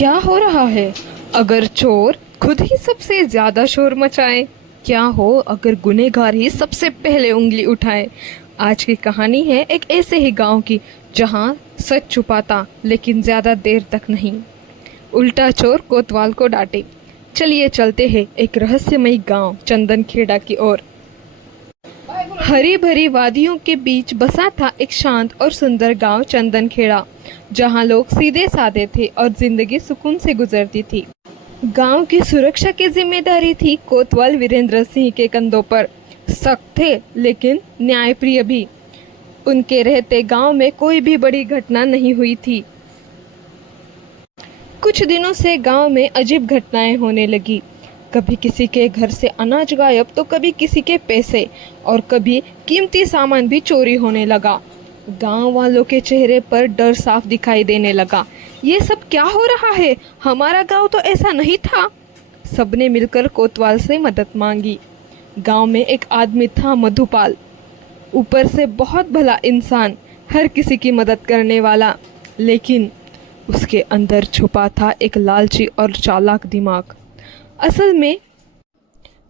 क्या हो रहा है अगर चोर खुद ही सबसे ज्यादा शोर मचाए? क्या हो अगर गुनहगार ही सबसे पहले उंगली उठाए? आज की कहानी है एक ऐसे ही गांव की जहां सच छुपाता लेकिन ज्यादा देर तक नहीं। उल्टा चोर कोतवाल को डांटे। चलिए चलते हैं एक रहस्यमयी गांव चंदनखेड़ा की ओर। हरी भरी वादियों के बीच बसा था एक शांत और सुंदर गांव चंदनखेड़ा, जहां लोग सीधे साधे थे और जिंदगी सुकून से गुजरती थी। गांव की सुरक्षा की जिम्मेदारी थी कोतवाल वीरेंद्र सिंह के कंधों पर। सख्त थे लेकिन न्यायप्रिय भी। उनके रहते गांव में कोई भी बड़ी घटना नहीं हुई थी। कुछ दिनों से गांव में अजीब घटनाएं होने लगी। कभी किसी के घर से अनाज गायब तो कभी किसी के पैसे और कभी कीमती सामान भी चोरी होने लगा। गांव वालों के चेहरे पर डर साफ दिखाई देने लगा। ये सब क्या हो रहा है? हमारा गांव तो ऐसा नहीं था। सबने मिलकर कोतवाल से मदद मांगी। गांव में एक आदमी था, मधुपाल। ऊपर से बहुत भला इंसान, हर किसी की मदद करने वाला, लेकिन उसके अंदर छुपा था एक लालची और चालाक दिमाग। असल में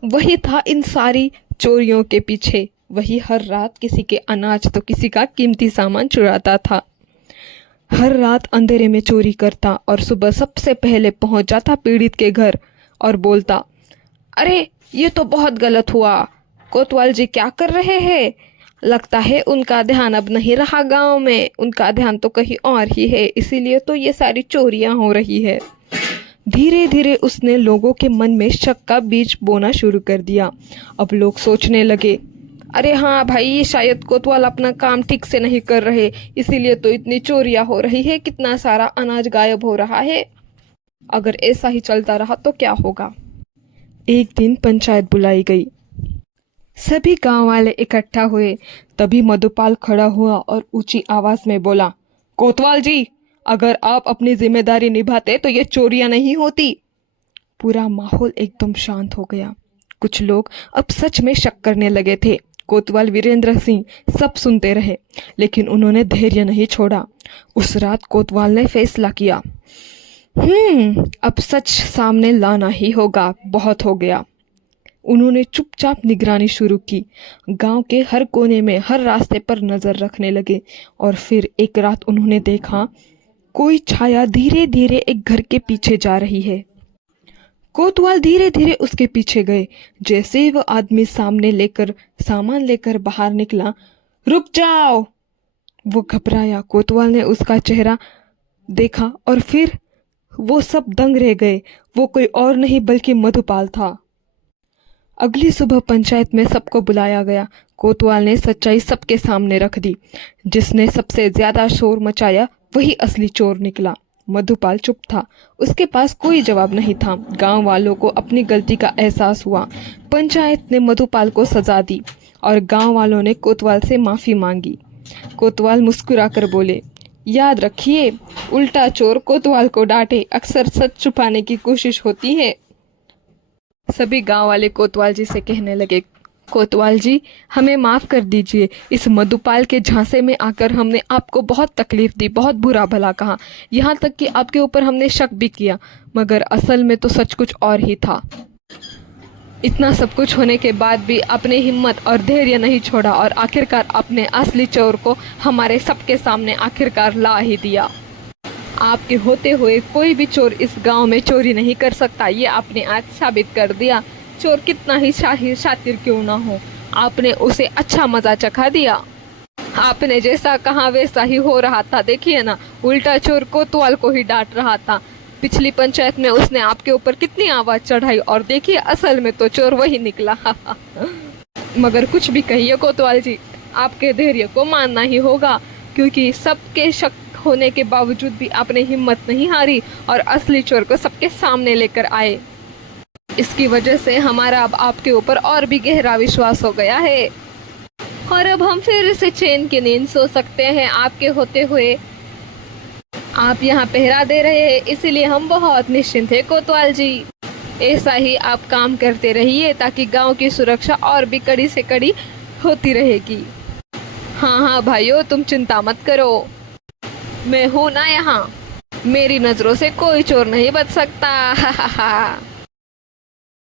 वही था इन सारी चोरियों के पीछे। वही हर रात किसी के अनाज तो किसी का कीमती सामान चुराता था। हर रात अंधेरे में चोरी करता और सुबह सबसे पहले पहुंच जाता पीड़ित के घर और बोलता, अरे ये तो बहुत गलत हुआ। कोतवाल जी क्या कर रहे हैं? लगता है उनका ध्यान अब नहीं रहा गांव में। उनका ध्यान तो कहीं और ही है, इसीलिए तो ये सारी चोरियां हो रही है। धीरे धीरे उसने लोगों के मन में शक का बीज बोना शुरू कर दिया। अब लोग सोचने लगे, अरे हाँ भाई, शायद कोतवाल अपना काम ठीक से नहीं कर रहे, इसीलिए तो इतनी चोरियां हो रही है, कितना सारा अनाज गायब हो रहा है। अगर ऐसा ही चलता रहा तो क्या होगा? एक दिन पंचायत बुलाई गई। सभी गांव वाले इकट्ठा हुए। तभी मधुपाल खड़ा हुआ और ऊंची आवाज में बोला, कोतवाल जी, अगर आप अपनी जिम्मेदारी निभाते तो ये चोरियां नहीं होती। पूरा माहौल एकदम शांत हो गया। कुछ लोग अब सच में शक करने लगे थे। कोतवाल वीरेंद्र सिंह सब सुनते रहे, लेकिन उन्होंने धैर्य नहीं छोड़ा। उस रात कोतवाल ने फैसला किया, अब सच सामने लाना ही होगा, बहुत हो गया। उन्होंने चुपचाप निगरानी शुरू की। गांव के हर कोने में, हर रास्ते पर नजर रखने लगे। और फिर एक रात उन्होंने देखा, कोई छाया धीरे धीरे एक घर के पीछे जा रही है। कोतवाल धीरे धीरे उसके पीछे गए। जैसे ही वो आदमी सामान लेकर बाहर निकला, रुक जाओ! वो घबराया। कोतवाल ने उसका चेहरा देखा और फिर वो सब दंग रह गए। वो कोई और नहीं बल्कि मधुपाल था। अगली सुबह पंचायत में सबको बुलाया गया। कोतवाल ने सच्चाई सबके सामने रख दी। जिसने सबसे ज्यादा शोर मचाया वही असली चोर निकला। मधुपाल चुप था, उसके पास कोई जवाब नहीं था। गांव वालों को अपनी गलती का एहसास हुआ। पंचायत ने मधुपाल को सजा दी और गांव वालों ने कोतवाल से माफी मांगी। कोतवाल मुस्कुराकर बोले, याद रखिए, उल्टा चोर कोतवाल को डांटे, अक्सर सच छुपाने की कोशिश होती है। सभी गांव वाले कोतवाल जी से कहने लगे, कोतवाल जी, हमें माफ कर दीजिए। इस मधुपाल के झांसे में आकर हमने आपको बहुत तकलीफ दी, बहुत बुरा भला कहा, यहाँ तक कि आपके ऊपर हमने शक भी किया, मगर असल में तो सच कुछ और ही था। इतना सब कुछ होने के बाद भी आपने हिम्मत और धैर्य नहीं छोड़ा और आखिरकार आपने असली चोर को हमारे सबके सामने आखिरकार ला ही दिया। आपके होते हुए कोई भी चोर इस गांव में चोरी नहीं कर सकता, ये आपने आज साबित कर दिया। चोर कितना ही शातिर क्यों ना हो, आपने उसे अच्छा मजा चखा दिया। आपने जैसा कहा वैसा ही हो रहा था। देखिए ना, उल्टा चोर कोतवाल को ही डांट रहा था। पिछली पंचायत में उसने आपके ऊपर कितनी आवाज चढ़ाई और देखिए, असल में तो चोर वही निकला। मगर कुछ भी कहिए कोतवाल जी, आपके धैर्य को मानना ही होगा, क्योंकि सबके शक होने के बावजूद भी आपने हिम्मत नहीं हारी और असली चोर को सबके सामने लेकर आए। इसकी वजह से हमारा अब आपके ऊपर और भी गहरा विश्वास हो गया है और अब हम फिर से चैन की नींद सो सकते हैं आपके होते हुए। आप यहाँ पहरा दे रहे हैं, इसीलिए हम बहुत निश्चिंत हैं कोतवाल जी। ऐसा ही आप काम करते रहिए ताकि गांव की सुरक्षा और भी कड़ी से कड़ी होती रहेगी। हाँ हाँ भाइयों, तुम चिंता मत करो, मैं हूँ ना यहाँ। मेरी नज़रों से कोई चोर नहीं बच सकता।